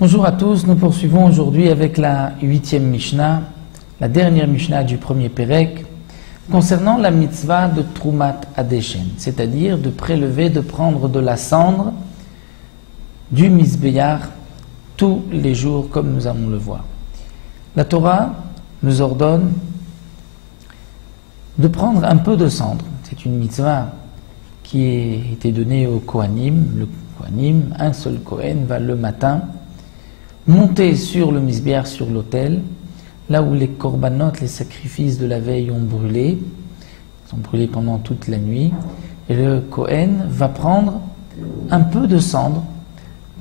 Bonjour à tous, nous poursuivons aujourd'hui avec la 8e Mishnah, la dernière Mishnah du premier Pérec, concernant la mitzvah de Trumat Hadeshen, c'est-à-dire de prélever, de prendre de la cendre du Mizbeach tous les jours, comme nous allons le voir. La Torah nous ordonne de prendre un peu de cendre. C'est une mitzvah qui a été donnée au Kohanim. Le Kohanim, un seul Kohen, va le matin monter sur le Mizbeach, sur l'autel, là où les korbanot, les sacrifices de la veille ont brûlé. Ils ont brûlé pendant toute la nuit. Et le Kohen va prendre un peu de cendre,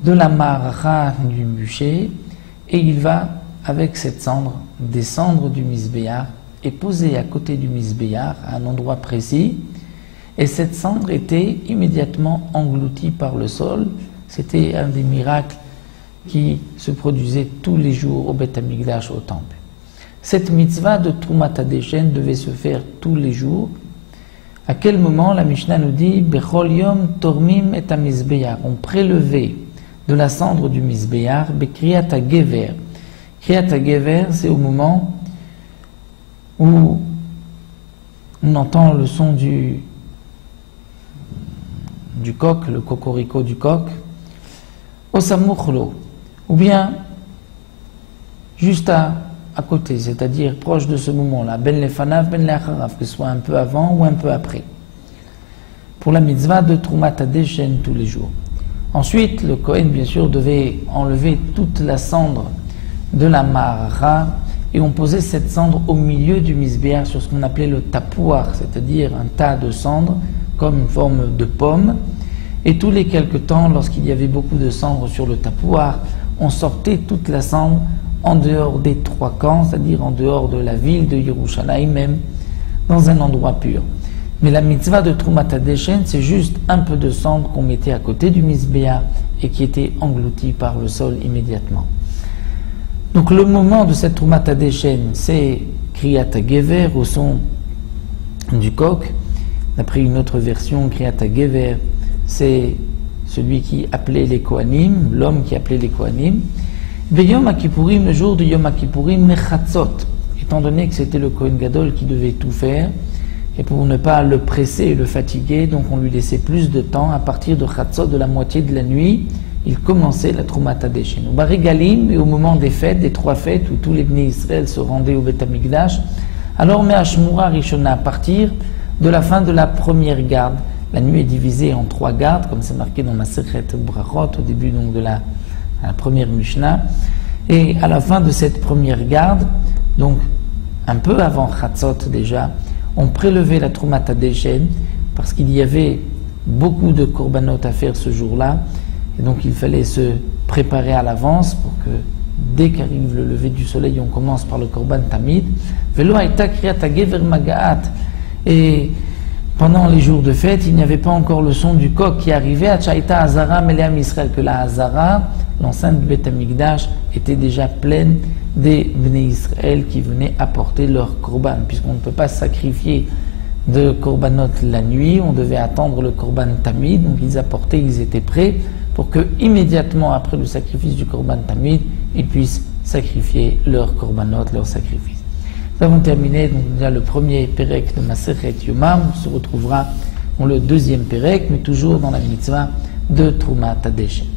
de la mara du bûcher, et il va, avec cette cendre, descendre du Mizbeach et poser à côté du Mizbeach, à un endroit précis. Et cette cendre était immédiatement engloutie par le sol. C'était un des miracles qui se produisait tous les jours au Beth Amikdash, au temple. Cette mitzvah de Trumat Hadeshen devait se faire tous les jours. À quel moment? La Mishnah nous dit Bechol yom tormim et hamizbeach. On prélevait de la cendre du Mizbeach, Bekriyat HaGever. Kriyat HaGever, c'est au moment où on entend le son du coq, le cocorico du coq, Osamuchlo, ou bien juste à côté, c'est-à-dire proche de ce moment-là, Ben Lefanav, Ben Leacharav, que ce soit un peu avant ou un peu après, pour la mitzvah de Trumat Hadeshen tous les jours. Ensuite, le Kohen, bien sûr, devait enlever toute la cendre de la mara, et on posait cette cendre au milieu du Mizbeach sur ce qu'on appelait le tapouar, c'est-à-dire un tas de cendre, comme une forme de pomme. Et tous les quelque temps, lorsqu'il y avait beaucoup de cendre sur le tapouar, on sortait toute la cendre en dehors des trois camps, c'est-à-dire en dehors de la ville de Yerushalayim même, dans un endroit pur. Mais la mitzvah de Trumat Hadeshen, c'est juste un peu de cendre qu'on mettait à côté du Mizbeach et qui était englouti par le sol immédiatement. Donc le moment de cette Trumat Hadeshen, c'est Kriyat HaGever, au son du coq. D'après une autre version, Kriyat HaGever, c'est celui qui appelait les Kohanim, l'homme qui appelait les Kohanim. Yom HaKippourim, le jour de Yom HaKippourim, Mechatzot, étant donné que c'était le Kohen Gadol qui devait tout faire, et pour ne pas le presser et le fatiguer, donc on lui laissait plus de temps. À partir de Chatzot, de la moitié de la nuit, il commençait la Trumat Hadeshen. Au Barigalim, et au moment des fêtes, des trois fêtes, où tous les Bnei Israël se rendaient au Beth Amikdash, alors Me'ashmura Rishona, à partir de la fin de la première garde. La nuit est divisée en trois gardes, comme c'est marqué dans Masechet Brachot, au début donc de la première Mishnah. Et à la fin de cette première garde, donc un peu avant Chatzot déjà, on prélevait la Trumat Hadeshen, parce qu'il y avait beaucoup de korbanot à faire ce jour-là, et donc il fallait se préparer à l'avance pour que dès qu'arrive le lever du soleil, on commence par le korban tamid. Velo haïta kriyat hagever magaat. Et pendant les jours de fête, il n'y avait pas encore le son du coq qui arrivait à Chaïta Hazara Meleam Israël, que la Hazara, l'enceinte du Beth Amikdash, était déjà pleine des Bnei Israël qui venaient apporter leur korban, puisqu'on ne peut pas sacrifier de korbanot la nuit, on devait attendre le korban tamid, donc ils apportaient, ils étaient prêts pour que immédiatement après le sacrifice du korban tamid, ils puissent sacrifier leur korbanot, leur sacrifice. Nous avons terminé donc déjà le premier Pérec de Masechet Yomam. On se retrouvera dans le deuxième Pérec, mais toujours dans la mitzvah de Trumat Hadeshen.